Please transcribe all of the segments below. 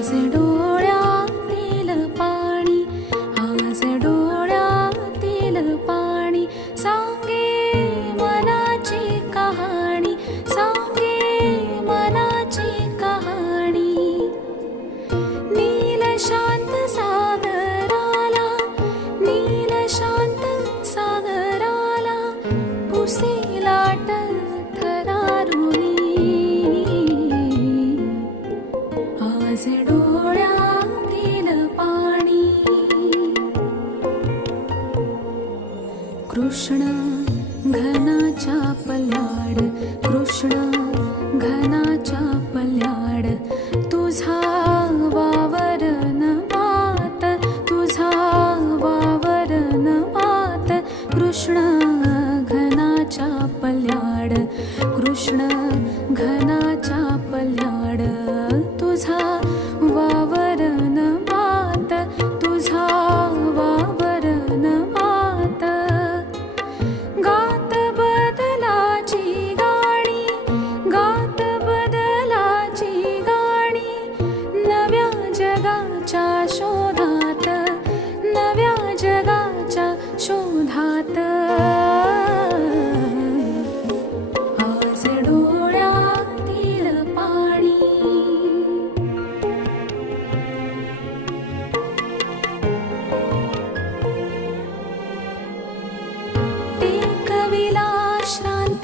hazardous. डोळ्यातील पाणी. कृष्ण घनाच्या पल्याड कृष्ण घनाच्या पल्याड तुझा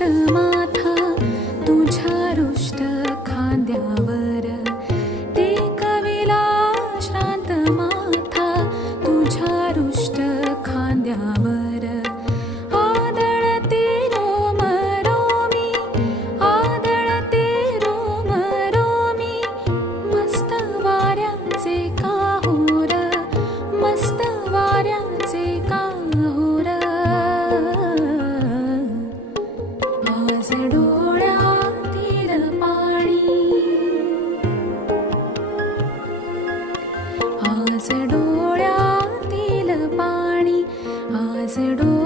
怎么？ಸಿಡೋ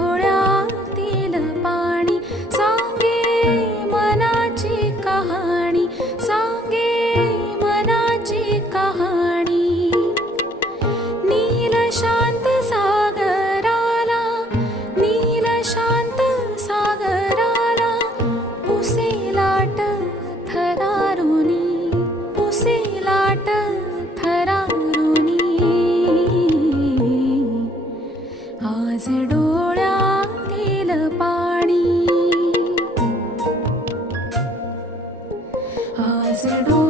ese